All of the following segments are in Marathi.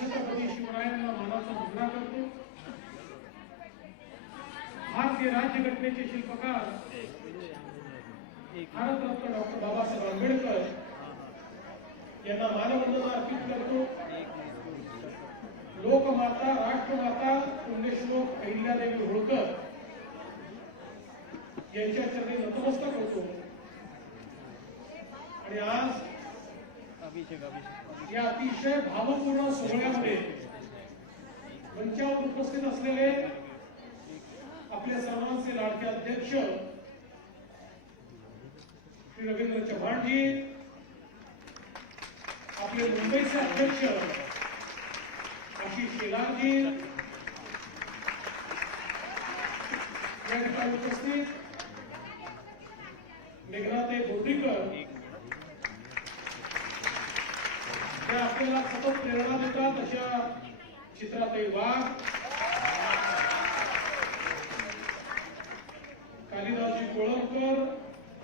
छत्रपती शिवरायांना मानाचा मुजरा करतो. भारतीय राज्यघटनेचे शिल्पकार भारतरत्न डॉक्टर बाबासाहेब आंबेडकर यांना मानवंदना अर्पित करतो. लोकमाता राष्ट्रमाता पुण्यश्लोक अहिल्यादेवी होळकर यांच्या चरणी नतमस्तक होतो. आणि आज या अतिशय भावपूर्ण सोहळ्यामध्ये मंचावर उपस्थित असलेले आपल्या सर्वांचे लाडके अध्यक्ष श्री रवींद्र चव्हाणजी आपले मुंबईचे अध्यक्ष आशिष शेलारजी या ठिकाणी उपस्थित मेघनाथे बोर्डीकर त्या आपल्याला सतत प्रेरणा देतात अशा चित्रातही वाघ कालिदासजी कोळंबकर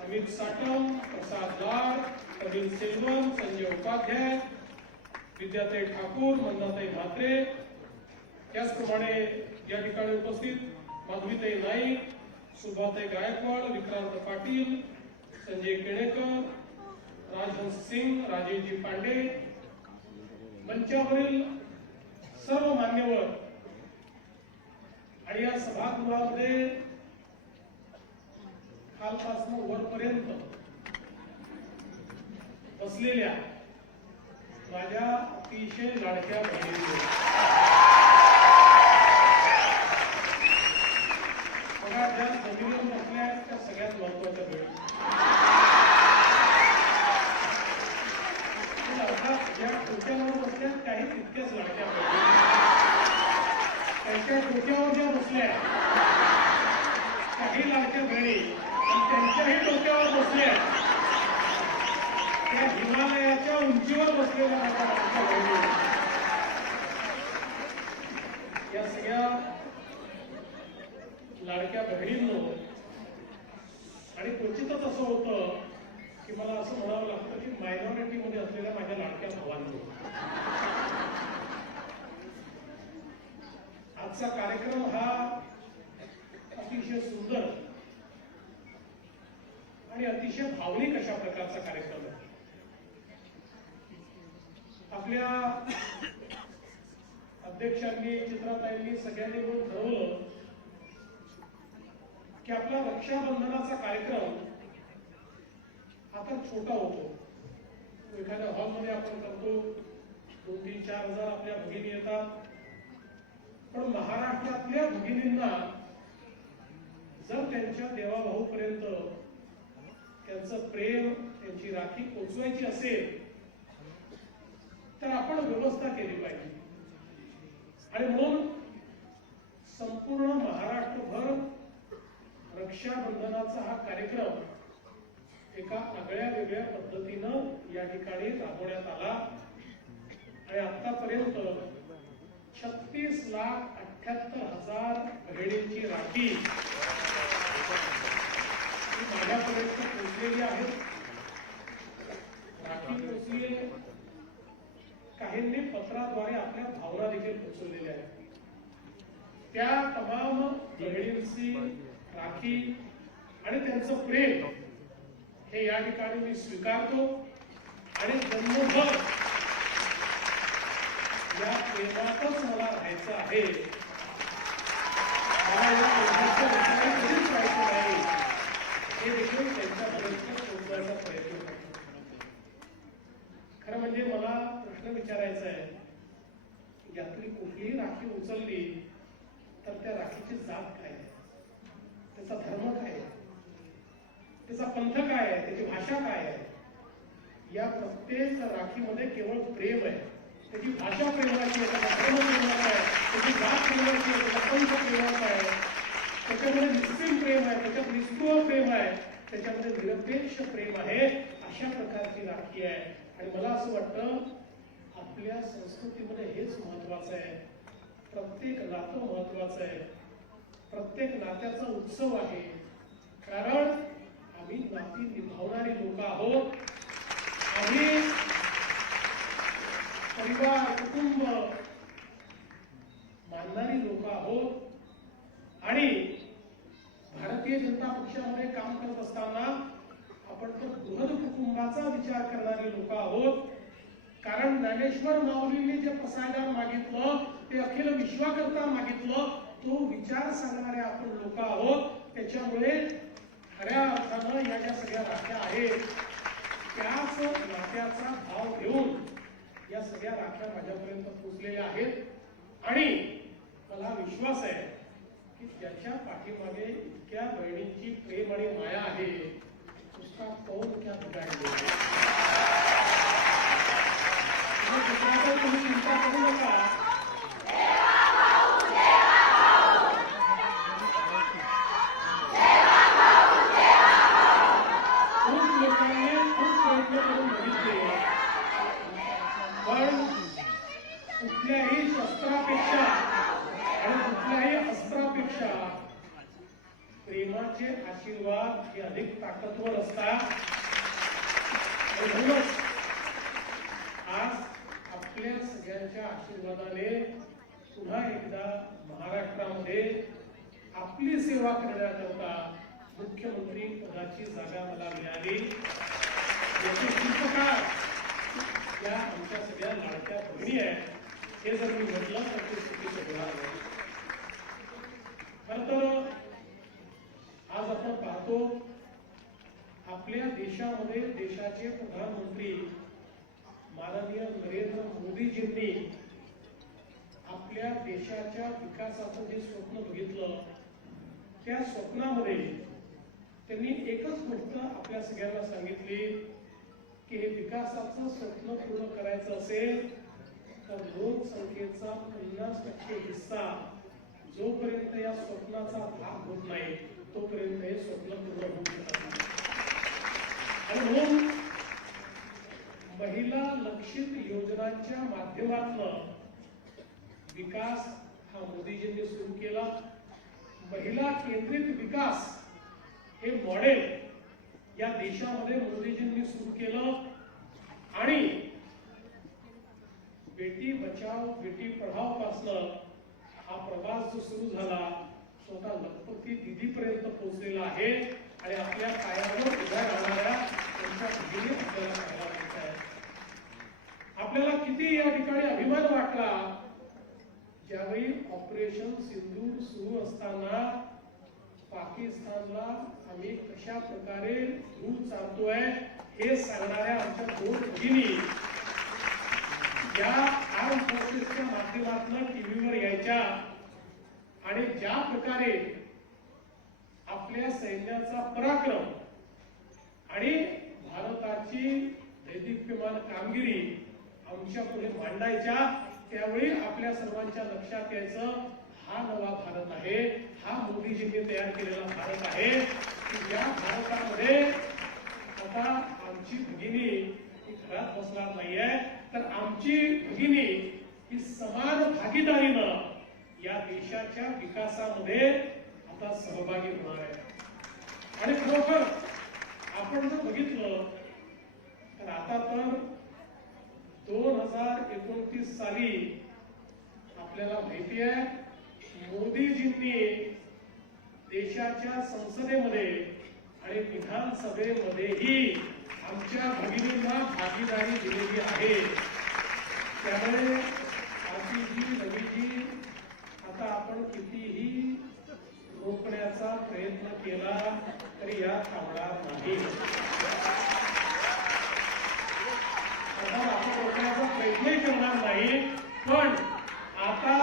अमित साटम प्रसाद लाड प्रवीण सेल्वम संजय उपाध्याय विद्याताई ठाकूर मंदाताई म्हात्रे. त्याचप्रमाणे या ठिकाणी उपस्थित माधवीताई नाईक सुभाताई गायकवाड विक्रांत पाटील संजय केणेकर राजहंस सिंग राजीवजी पांडे मंचावरील सर्व मान्यवर आणि या सभागृहामध्ये कालपासून वरपर्यंत बसलेल्या माझ्या अतिशय लाडक्या बहिणी बघा ज्या जमिनीवर बसल्या आहेत त्या सगळ्यात महत्त्वाच्या वेळी म्हणजे अर्थात ज्या डोक्यावर लाडक्या त्यांच्या डोक्यावर ज्या बसल्या काही लाडक्या बहिणी त्यांच्याही डोक्यावर बसल्या त्या हिमालयाच्या उंचीवर बसलेल्या माझ्या लाडक्या बहिणी या सगळ्या लाडक्या बहिणींनो आणि क्वचितच असं होतं की मला असं म्हणावं लागतं की मायनॉरिटीमध्ये असलेल्या माझ्या लाडक्या भावांनो आजचा कार्यक्रम हा अतिशय सुंदर आणि अतिशय भावनिक अशा प्रकारचा कार्यक्रम आहे. आपल्या अध्यक्षांनी चित्राताईंनी सगळ्यांनी म्हणून ठरवलं की आपला रक्षाबंधनाचा कार्यक्रम आता छोटा होतो. एखाद्या हॉलमध्ये आपण करतो दोन तीन चार हजार आपल्या भगिनी येतात. पण महाराष्ट्रातल्या भगिनींना जर त्यांच्या देवाभाऊपर्यंत त्यांचं प्रेम त्यांची राखी पोचवायची असेल तर आपण व्यवस्था केली पाहिजे. आणि म्हणून संपूर्ण महाराष्ट्रभर रक्षाबंधनाचा हा कार्यक्रम एका आगळ्या वेगळ्या पद्धतीनं या ठिकाणी राबवण्यात आला. आणि आतापर्यंत छत्तीस लाख अठ्याहत्तर हजार बहिणींची राखी. माझ्यापर्यंत पोहोचलेली आहे राखी पोहोचली काहींनी पत्राद्वारे आपल्या भावना देखील पोहोचवलेल्या आहेत. त्या तमाम बहिणींची राखी आणि त्यांचं प्रेम हे या ठिकाणी मी स्वीकारतो. आणि जन्मभर या प्रेमातच मला राहायचं आहे. मला या प्रेमाच्या विषयाने कधीच राहायचं नाही हे देखील त्यांच्यापर्यंत पोहोचवायचा प्रयत्न करतो. खरं म्हणजे मला प्रश्न विचारायचा आहे यातली कुठलीही राखी उचलली तर त्या राखीची जात काय त्याचा धर्म काय त्याचा पंथ काय आहे? त्याची भाषा काय आहे? या प्रत्येक राखीमध्ये केवळ प्रेम आहे. त्याची भाषा प्रेमाची आहे त्याचा धर्म प्रेमाचा आहे त्याची जात प्रेमाची आहे त्याचा पंथ प्रेमाचा आहे. त्याच्यामध्ये निस्सीम प्रेम आहे त्याच्यात निस्पृह प्रेम आहे त्याच्यामध्ये निरपेक्ष प्रेम आहे अशा प्रकारची राखी आहे. आणि मला असं वाटतं आपल्या संस्कृतीमध्ये हेच महत्वाचं आहे. प्रत्येक नातं महत्वाचं आहे. प्रत्येक नात्याचा उत्सव आहे. कारण आम्ही नाती निभावणारी लोक आहोत. आम्ही परिवार कुटुंब मानणारी लोक आहोत. आणि भारतीय जनता पक्षामध्ये काम करत असताना आपण तो बृहद कुटुंबाचा विचार करणारी लोक आहोत. कारण ज्ञानेश्वर माऊलींनी जे पसायला मागितलं ते अखिल विश्वाकरता मागितलं तो विचार सांगणारे आपण लोक आहोत. त्याच्यामुळे खऱ्या अर्थानं या ज्या सगळ्या नात्या आहेत त्याच नात्याचा भाव घेऊन या सगळ्या राख्या माझ्यापर्यंत पोचलेल्या आहेत. आणि मला विश्वास आहे की त्याच्या पाठीमागे इतक्या बहिणींची प्रेम आणि माया आहे नुसता कौन त्या ठिकाणी तुम्ही चिंता करू नका खूप लोकांनी खूप प्रयत्न करून बघितले पण कुठल्याही शस्त्रापेक्षा आणि कुठल्याही अस्त्रापेक्षा प्रेमाचे आशीर्वाद हे अधिक ताकदवर असतात आणि म्हणूनच आज आपल्या सगळ्यांच्या आशीर्वादाने पुन्हा एकदा महाराष्ट्रामध्ये आपली सेवा करण्याकरता मुख्यमंत्री पदाची जागा मला मिळाली. याचे शिल्पकार त्या आमच्या सगळ्या लाडक्या बहिणी आहेत. हे जर मी म्हटलं तर ते चुकीचं होणार नाही खरं तर आज आपण पाहतो आपल्या देशामध्ये देशाचे प्रधानमंत्री माननीय नरेंद्र मोदीजींनी आपल्या देशाच्या विकासाचं जे स्वप्न बघितलं त्या स्वप्नामध्ये त्यांनी एकच गोष्ट आपल्या सगळ्यांना सांगितली की हे विकासाचं स्वप्न पूर्ण करायचं असेल तर लोकसंख्येचा पन्नास टक्के हिस्सा जोपर्यंत या स्वप्नाचा भाग होत नाही तोपर्यंत हे स्वप्न पूर्ण होऊ शकत नाही. आणि म्हणून महिला लक्षित योजनांच्या माध्यमातून विकास हा मोदीजींनी सुरू केला. महिला केंद्रित विकास हे मॉडेल या देशामध्ये मोदीजींनी सुरू केलं. आणि बेटी बचाव बेटी पढाव पासन हा प्रवास जो सुरू झाला स्वतः लखपती दिदीपर्यंत पोहोचलेला आहे. आणि आपल्या पायावर उभ्या राहणाऱ्या त्यांच्या दिदीने आपल्याला पाहायला मिळत आहे आपल्याला किती या ठिकाणी अभिमान वाटला. ज्यावेळी ऑपरेशन सिंधू सुरू असताना पाकिस्तानला आम्ही कशा प्रकारे दूर चालतोय हे सांगणाऱ्या आमच्या दोन भगिनी या आर्म फोर्सेसच्या माध्यमातून टीव्हीवर यायच्या. आणि ज्या प्रकारे आपल्या सैन्याचा पराक्रम आणि भारताची दैदिप्यमान कामगिरी आमच्या पुढे मांडायच्या त्यावेळी आपल्या सर्वांच्या लक्षात यायचं हा नवा भारत आहे हा मोदीजींनी तयार केलेला भारत आहे. की या भारतामध्ये आता आमची भगिनी ही घरात बसणार नाहीये. तर आमची भगिनी ही समान भागीदारीनं या देशाच्या विकासामध्ये आता सहभागी होणार आहे. आणि खरोखर आपण जर बघितलं तर आता तर दोन हजार एकोणतीस साली आपल्याला माहिती आहे मोदीजींनी देशाच्या संसदेमध्ये आणि विधानसभेमध्येही आमच्या भगिनींना भागीदारी दिलेली आहे. त्यामुळे आजीजी रवीजी आता आपण कितीही रोखण्याचा प्रयत्न केला तरी या थांबणार नाही आता आपण रोखण्याचा प्रयत्नही करणार नाही पण आता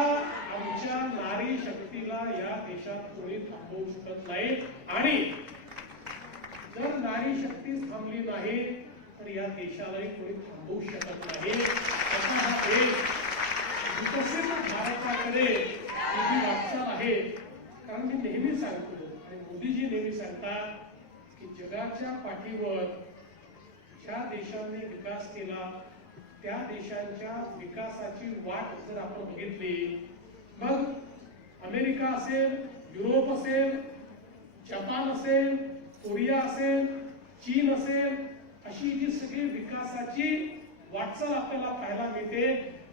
आमच्या नारी शक्तीला या देशात कोणी थांबवू शकत नाही. आणि जर नारी शक्ती थांबली नाही तर या देशालाही कोणी थांबवू शकत नाही. असा हा देश विकसित भारताकडे ही वाटचाल आहे. कारण मी नेहमी सांगतो आणि मोदीजी नेहमी सांगतात की जगाच्या पाठीवर ज्या देशांनी विकास केला त्या देशांच्या विकासाची वाट जर आपण बघितली मग अमेरिका असेल युरोप असेल जपान असेल कोरिया असेल चीन असेल अशी जी सगळी विकासाची वाटचाल आपल्याला पाहायला मिळते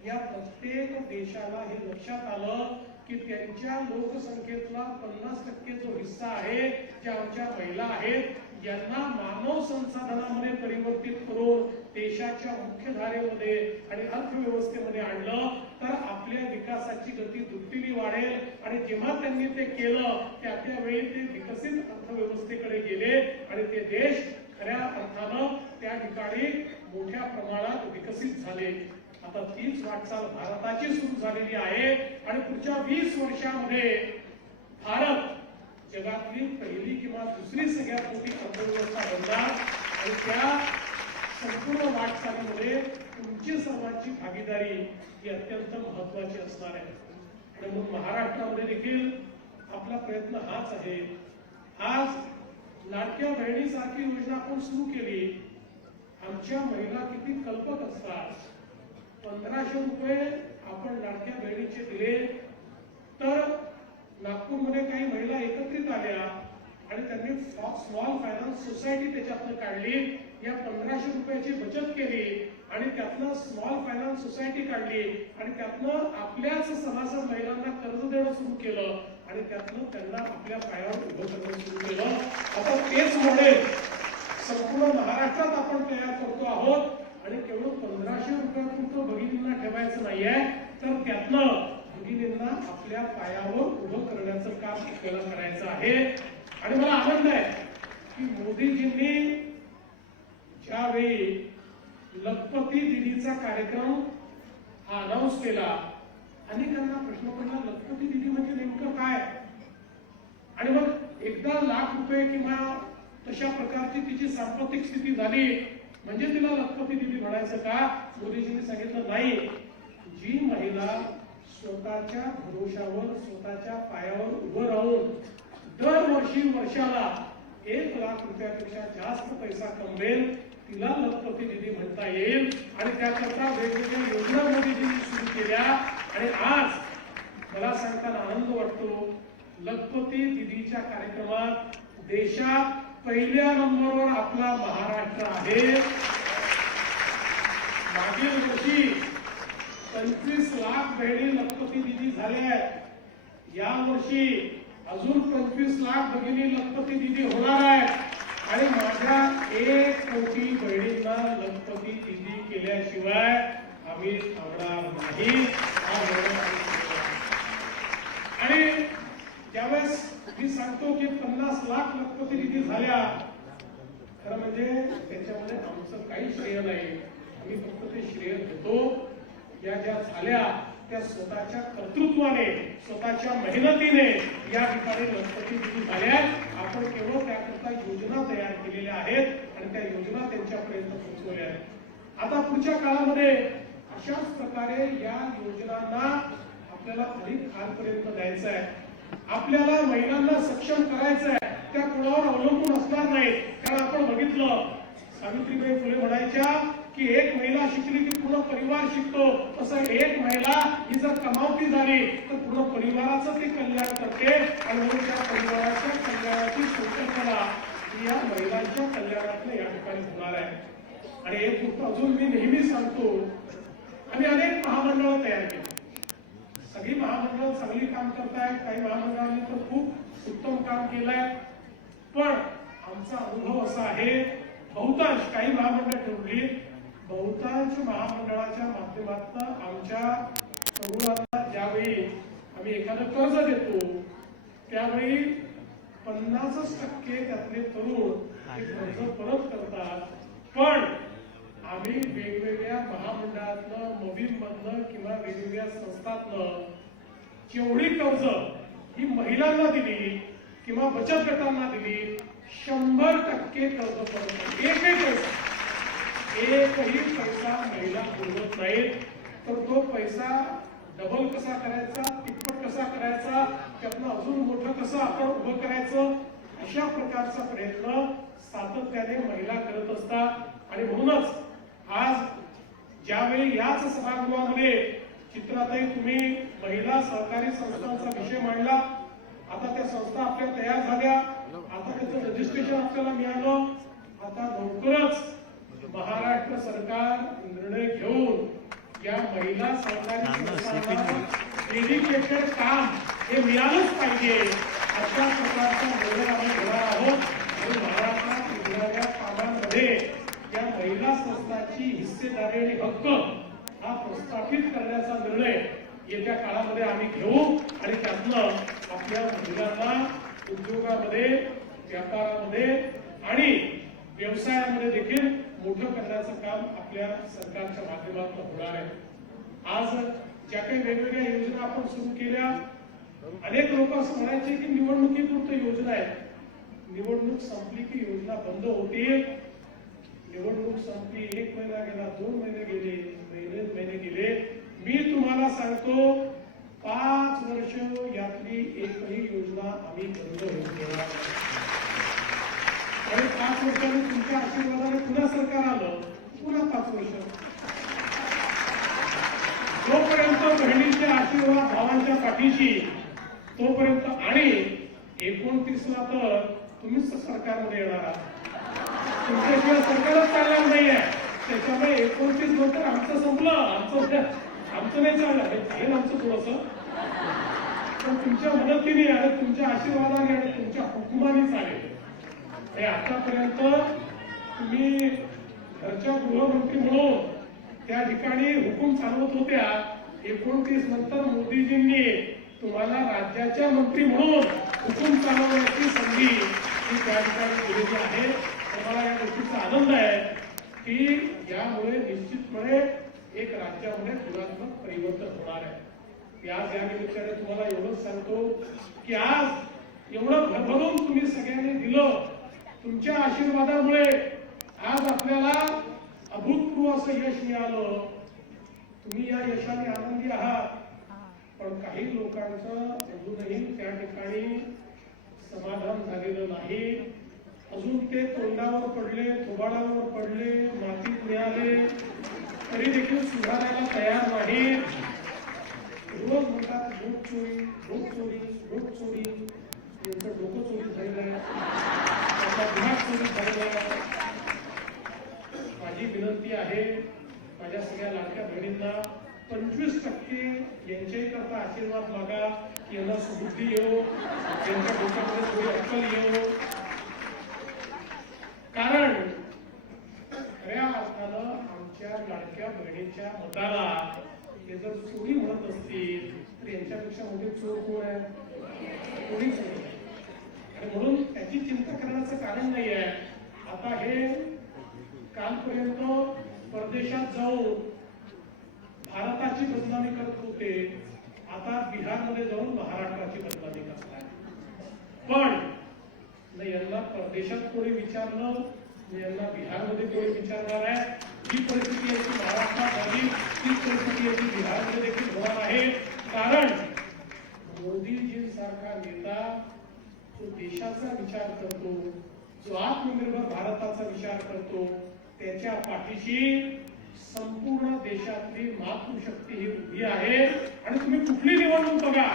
या प्रत्येक देशाला हे लक्षात आलं की त्यांच्या लोकसंख्येतला पन्नास टक्के जो हिस्सा आहे ज्या आमच्या महिला आहेत यांना मानव संसाधनामध्ये परिवर्तित करून देशाच्या मुख्यधारेमध्ये आणि अर्थव्यवस्थेमध्ये आणलं तर आपल्या विकासाची गती दुपटीने वाढेल. आणि जेव्हा त्यांनी ते केलं त्या त्यावेळी ते विकसित अर्थव्यवस्थेकडे गेले. आणि ते देश खऱ्या अर्थानं त्या ठिकाणी मोठ्या प्रमाणात विकसित झाले. आता तीच वाटचाल भारताची सुरू झालेली आहे. आणि पुढच्या वीस वर्षामध्ये भारत जगातली पहिली किंवा दुसरी सगळ्यात मोठी अर्थव्यवस्था बनणार आणि त्या संपूर्ण वाटचालीमध्ये तुमची सर्वांची भागीदारी ही अत्यंत महत्वाची असणार आहे. आणि मग महाराष्ट्रामध्ये देखील आपला प्रयत्न हाच आहे. आज लाडक्या बहिणीसारखी योजना आपण सुरू केली. आमच्या महिला किती कल्पक असतात. पंधराशे रुपये आपण लाडक्या बहिणीचे दिले. तर नागपूरमध्ये काही महिला एकत्रित आल्या आणि त्यांनी स्मॉल फायनान्स सोसायटी त्याच्यातनं काढली. या पंधराशे रुपयाची बचत केली आणि त्यातनं स्मॉल फायनान्स सोसायटी काढली. आणि त्यातनं आपल्याच सभासद महिलांना कर्ज देणं सुरू केलं. आणि त्यातनं त्यांना आपल्या पायावर उभं करणं सुरू केलं. आता तेच मॉडेल संपूर्ण महाराष्ट्रात आपण तयार करतो आहोत. आणि केवळ पंधराशे रुपयापुरतं भगिनींना ठेवायचं नाहीये. तर त्यातनं भगिनींना आपल्या पायावर उभं करण्याचं काम आपल्याला करायचं आहे. आणि मला आनंद आहे की मोदीजींनी ज्यावेळी लखपती दिदीचा कार्यक्रम हा अनाऊन्स केला अनेकांना प्रश्न पडला लखपती दिदी म्हणजे नेमकं काय? आणि मग एकदा लाख रुपये किंवा तशा प्रकारची तिची सांपत्तिक स्थिती झाली म्हणजे तिला लखपती दिदी म्हणायचं का? मोदीजींनी सांगितलं नाही जी महिला स्वतःच्या भरोशावर स्वतःच्या पायावर उभं राहून दरवर्षी वर्षाला एक लाख रुपयापेक्षा जास्त पैसा कमवेल तिला लखपती म्हणता येईल. आणि त्याकरता वेगवेगळ्या योजना मोदीजींनी सुरू केल्या. आणि आज मला सांगताना आनंद वाटतो लखपती दिदीच्या कार्यक्रमात देशात पहिल्या नंबरवर आपला महाराष्ट्र आहे. मागील वर्षी पंचवीस लाख बहिणी लखपती दिदी झाल्या आहेत. या वर्षी अजून पंचवीस लाख भगिनी लखपती दिदी होणार आहेत. आणि माझ्या एक कोटी बहिणींना लखपती दिदी केल्याशिवाय आम्ही थांबणार नाही. हा आणि त्यावेळेस मी सांगतो की पन्नास लाख लखपती दिदी झाल्या खरं म्हणजे त्याच्यामध्ये आमचं काही श्रेय नाही. आम्ही फक्त ते श्रेय घेतो या ज्या झाल्या त्या स्वतःच्या कर्तृत्वाने स्वतःच्या मेहनतीने या ठिकाणी लखपती दिदी झाल्या. आपण केवळ त्याकरता योजना तयार केलेल्या आहेत आणि त्या योजना त्यांच्यापर्यंत पोहोचवल्या आहेत. आता पुढच्या काळामध्ये अशाच प्रकारे या योजनांना आपल्याला अधिक खालपर्यंत द्यायचं आहे. आपल्याला महिलांना सक्षम करायचं आहे. त्या कुणावर अवलंबून असणार नाही कारण आपण बघितलं सावित्रीबाई फुले म्हणायच्या की एक महिला शिकली की पूर्ण परिवार शिकतो तसं एक महिला ही जर कमावती झाली तर पूर्ण परिवाराचं ती कल्याण करते आणि म्हणून त्या परिवाराच्या कल्याणाची संकल्पना या महिलांच्या कल्याणातून या ठिकाणी होणार आहे. आणि एक गोष्ट अजून मी नेहमी सांगतो आम्ही अनेक महामंडळं तयार केली. सगळी महामंडळ चांगली काम करतायत काही महामंडळांनी तर खूप उत्तम काम केलंय पण आमचा अनुभव असा आहे बहुतांश काही महामंडळ ठेवली बहुतांश महामंडळाच्या माध्यमातून आमच्या तरुणांना ज्यावेळी आम्ही एखादं कर्ज देतो त्यावेळी पन्नासच टक्के त्यातले तरुण कर्ज परत करतात. पण आम्ही वेगवेगळ्या महामंडळातलं मोबीम मधलं किंवा वेगवेगळ्या संस्थातलं जेवढी कर्ज ही महिलांना दिली किंवा बचत गटांना दिली शंभर टक्के कर्ज परत एक एक पैसा एकही पैसा महिला बुडवत नाहीत तर तो पैसा डबल कसा करायचा तिप्पट कसा करायचा त्यातनं अजून मोठं कसं आपण उभं करायचं अशा प्रकारचा प्रयत्न सातत्याने महिला करत असतात. आणि म्हणूनच आज ज्यावेळी याच सभागृहामध्ये चित्रातही तुम्ही महिला सहकारी संस्थांचा विषय मांडला आता त्या संस्था आपल्या तयार झाल्या आता त्याचं रजिस्ट्रेशन आपल्याला मिळालं आता लवकरच महाराष्ट्र सरकार निर्णय घेऊन या महिला सहकारी डेडिकेटेड काम हे मिळालंच पाहिजे. अशा प्रकारचा निर्णय आम्ही घेणार आहोत. आणि महाराष्ट्रात येणाऱ्या कामांमध्ये या महिला संस्थांची हिस्सेदारी आणि हक्क हा प्रस्थापित करण्याचा निर्णय येत्या काळामध्ये आम्ही घेऊ. आणि त्यातनं आपल्या महिलांना उद्योगामध्ये व्यापारामध्ये आणि व्यवसायामध्ये देखील मोठं करण्याचं काम आपल्या सरकारच्या माध्यमातून होणार आहे. आज ज्या काही वेगवेगळ्या योजना आपण सुरू केल्या अनेक लोक असं म्हणायचे की निवडणुकीपुरतं योजना आहे. निवडणूक संपली की योजना बंद होते. निवडणूक संपली एक महिना गेला दोन महिने गेले महिने महिने गेले. मी तुम्हाला सांगतो पाच वर्ष यातली एकही योजना आम्ही बंद होऊ देणार नाही. पाच वर्षांनी तुमच्या आशीर्वादाने पुन्हा सरकार आलं पुन्हा पाच वर्ष. जोपर्यंत बहिणींचे आशीर्वाद भावांच्या पाठीशी तोपर्यंत आणि एकोणतीसला तर तुम्हीच सरकारमध्ये येणार आहात. तुमच्याशिवाय सरकारच चालणार नाहीये. त्याच्यामुळे एकोणतीस नंतर आमचं संपलं. आमचं आमचं नाही चाललं हे आमचं थोडस. पण तुमच्या मदतीने आणि तुमच्या आशीर्वादाने आणि तुमच्या हुकुमाने चालेल हे आतापर्यंत तुम्ही घरच्या गृहमंत्री म्हणून त्या ठिकाणी हुकूम चालवत होत्या. एकोणतीस नंतर मोदीजींनी तुम्हाला राज्याच्या मंत्री म्हणून हुकूम चालवण्याची संधी ही त्या ठिकाणी दिलेली आहे. तुम्हाला या गोष्टीचा आनंद आहे की यामुळे निश्चितपणे एक राज्यामध्ये गुणात्मक परिवर्तन होणार आहे. आज या निमित्ताने तुम्हाला एवढंच सांगतो की आज एवढं भरभरून तुम्ही सगळ्यांनी दिलं तुमच्या आशीर्वादामुळे आज आपल्याला अभूतपूर्व असं यश मिळालं. तुम्ही या यशाने आनंदी आहात. पण काही लोकांचं अजूनही त्या ठिकाणी समाधान झालेलं नाही. अजून ते तोंडावर पडले थोबाडावर पडले मातीत मिळाले तरी देखील सुधारायला तयार नाही रोज म्हणतात झोप चोरी दूध चोरी दूध चोरी. यांचं डोकं चोरी झालेलं आहे त्यांचा दिमाग चोरी झालेला आहे माझी विनंती आहे माझ्या सगळ्या लाडक्या बहिणींना पंचवीस टक्के यांच्याही करता आशीर्वाद मागा की यांना सुबुद्धी येऊ यांच्या डोक्यामध्ये थोडी अक्कल येऊ कारण खऱ्या अर्थानं आमच्या लाडक्या बहिणीच्या मताला हे जर चोरी म्हणत असतील तर यांच्यापेक्षा मोठे चोर कोण आहे? कोणीच नाही. आणि म्हणून त्याची चिंता कारण नाही आहे आता हे कालपर्यंत परदेशात जाऊन भारताची बदनामी करत होते. आता बिहारमध्ये जाऊन महाराष्ट्राची बदनामी करतात पण यांना परदेशात कोणी विचारलं यांना बिहारमध्ये कोणी विचारणार आहे? ही परिस्थिती याची महाराष्ट्रात झाली ती परिस्थिती याची बिहारमध्ये देखील होणार आहे. कारण मोदीजींसारखा नेता तो देशाचा विचार करतो. जो आत्मनिर्भर भारताचा विचार करतो त्याच्या पाठीशी संपूर्ण देशातली मातृशक्ती ही उभी आहे. आणि तुम्ही कुठली निवडणूक बघा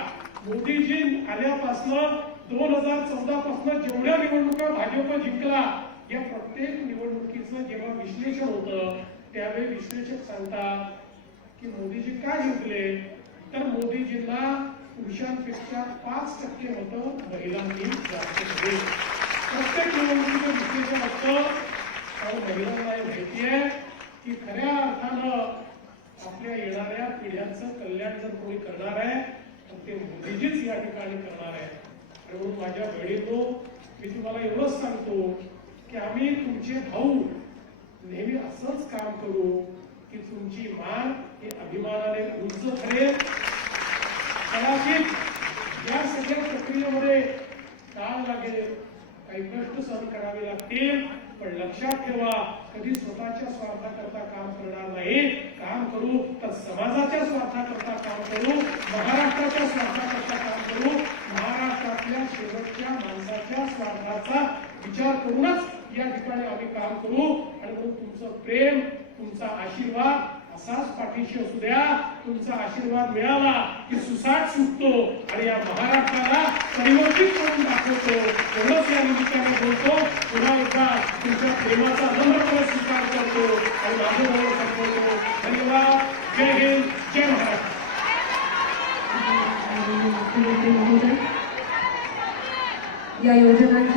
मोदीजी आल्यापासनं दोन हजार चौदा पासून जेवढ्या निवडणुका भाजप जिंकला या प्रत्येक निवडणुकीचं जेव्हा विश्लेषण होतं त्यावेळी विश्लेषक सांगतात की मोदीजी का जिंकले तर मोदीजींना पुरुषांपेक्षा पाच टक्के मतं महिलांनी जास्त प्रत्येक निवडणुकीचं विश्लेषण असतं. आणि महिलांना हे माहिती आहे की खऱ्या अर्थानं आपल्या येणाऱ्या पिढ्यांचं कल्याण जर कोणी करणार आहे तर ते मोदीजीच या ठिकाणी करणार आहे आणि म्हणून माझ्या बहिणींनो मी तुम्हाला एवढंच सांगतो की आम्ही तुमचे भाऊ नेहमी असंच काम करू की तुमची मान हे अभिमानाने उंच ठरेल कदाचित या सगळ्या प्रक्रियेमध्ये काळ लागेल. काही कष्ट सहन करावे लागतील पण लक्षात ठेवा कधी स्वतःच्या स्वार्थाकरता काम करणार नाही. काम करू तर समाजाच्या स्वार्थाकरता काम करू महाराष्ट्राच्या स्वार्थाकरता काम करू. महाराष्ट्रातल्या शेवटच्या माणसाच्या स्वार्थाचा विचार करूनच या ठिकाणी आम्ही काम करू. आणि म्हणून तुमचं प्रेम तुमचा आशीर्वाद असाच पाठीशी असू द्या तुमचा आशीर्वाद मिळाला की सुसाट सुटतो आणि या महाराष्ट्राला परिवर्तित करून दाखवतो. एवढंच या निमित्ताने बोलतो. पुन्हा एकदा तुमच्या प्रेमाचा नम्रपणे स्वीकार करतो आणि माझं बरोबर संपवतो. धन्यवाद. जय हिंद. जय महाराष्ट्र. या योजनांची